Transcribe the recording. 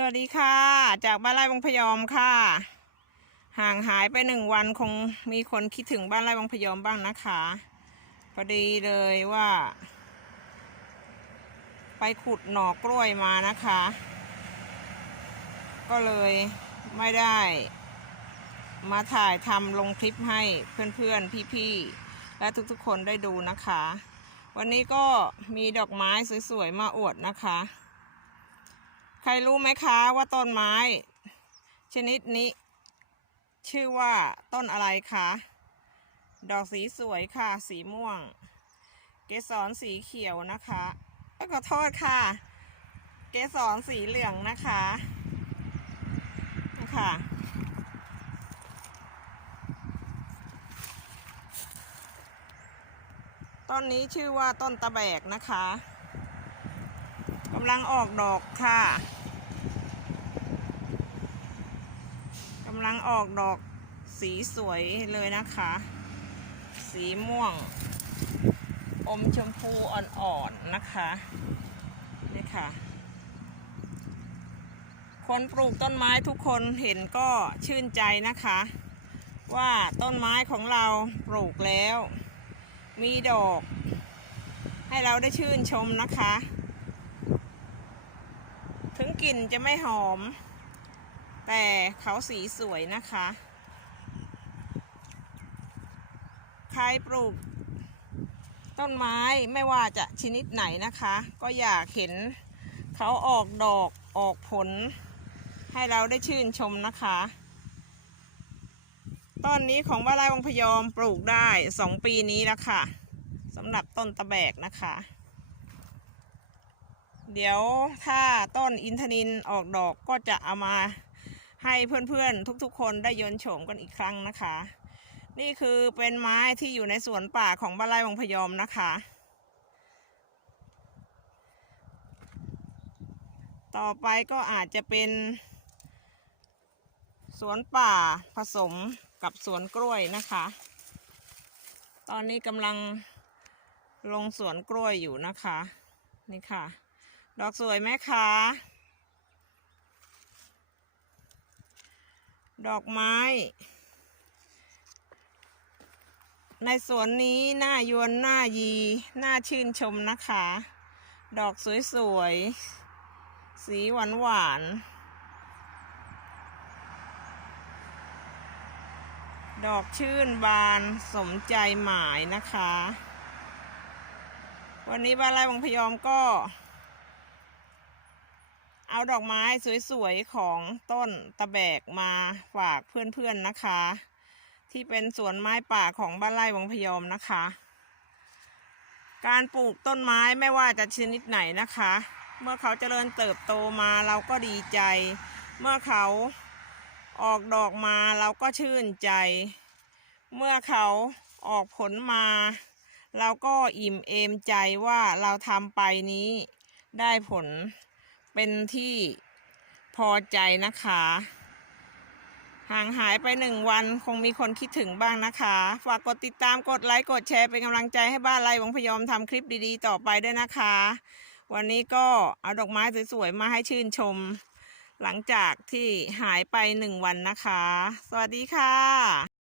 สวัสดีค่ะ จากบ้านไร่วังพยอมค่ะ ห่างหายไปหนึ่งวันคงมีคนคิดถึงบ้านไร่วังพยอมบ้างนะคะพอดีเลยว่า ไปขุดหน่อกล้วยมานะคะ ก็เลยไม่ได้ มาถ่ายทำลงคลิปให้เพื่อนๆ พี่ๆ และทุกๆคนได้ดูนะคะ วันนี้ก็มีดอกไม้สวยๆ มาอวดนะคะ ใครรู้ไหมคะว่าต้นไม้ ชนิดนี้ ชื่อว่าต้นอะไรคะ ดอกสีสวยค่ะ สีม่วง เกสรสีเขียวนะคะเอ้ยขอโทษค่ะ เกสรสีเหลืองนะคะนะคะต้นนี้ชื่อว่าต้นตะแบกนะคะกำลังออกดอกค่ะำลังออกดอกสีสวยเลยนะคะ สีม่วง อมชมพูอ่อนๆนะคะนี่ค่ะ คนปลูกต้นไม้ทุกคนเห็นก็ชื่นใจนะคะ ว่าต้นไม้ของเราปลูกแล้ว มีดอก ให้เราได้ชื่นชมนะคะ ถึงกลิ่นจะไม่หอม แต่เขาสีสวยนะคะ ใครปลูก ต้นไม้ไม่ว่าจะชนิดไหนนะคะ ก็อยากเห็นเขาออกดอกออกผล ให้เราได้ชื่นชมนะคะ ต้นนี้ของบ้านไร่วังพยอมปลูกได้สองปีนี้แล้วค่ะสำหรับต้นตะแบกนะคะ เดี๋ยวถ้าต้นอินทนินออกดอกก็จะเอามา ให้เพื่อนๆ ทุกๆ คนได้ยนโฉมกันอีกครั้งนะคะ นี่คือเป็นไม้ที่อยู่ในสวนป่าของบ้านไร่วังพยอมนะคะ ต่อไปก็อาจจะเป็นสวนป่าผสมกับสวนกล้วยนะคะ ตอนนี้กำลังลงสวนกล้วยอยู่นะคะ นี่ค่ะ ดอกสวยไหมคะ ดอกไม้ ในสวนนี้หน้ายวนหน้ายีหน้าชื่นชมนะคะ ดอกสวยๆ สีหวานๆดอกชื่นบานสมใจหมายนะคะ วันนี้บ้านไร่วังพยอมก็ เอาดอกไม้สวยๆของต้นตะแบกมาฝากเพื่อนๆนะคะ ที่เป็นสวนไม้ป่าของบ้านไร่วังพยอมนะคะ การปลูกต้นไม้ไม่ว่าจะชนิดไหนนะคะ เมื่อเขาเจริญเติบโตมาเราก็ดีใจ เมื่อเขาออกดอกมาเราก็ชื่นใจ เมื่อเขาออกผลมา เราก็อิ่มเอมใจว่าเราทำไปนี้ได้ผล เป็นที่พอใจนะคะ ห่างหายไปหนึ่งวันคงมีคนคิดถึงบ้างนะคะ ฝากกดติดตามกดไลค์กดแชร์เป็นกำลังใจให้บ้านไรวงพยอมทำคลิปดีๆ ต่อไปด้วยนะคะ วันนี้ก็เอาดอกไม้สวยๆมาให้ชื่นชม หลังจากที่หายไปหนึ่งวันนะคะ สวัสดีค่ะ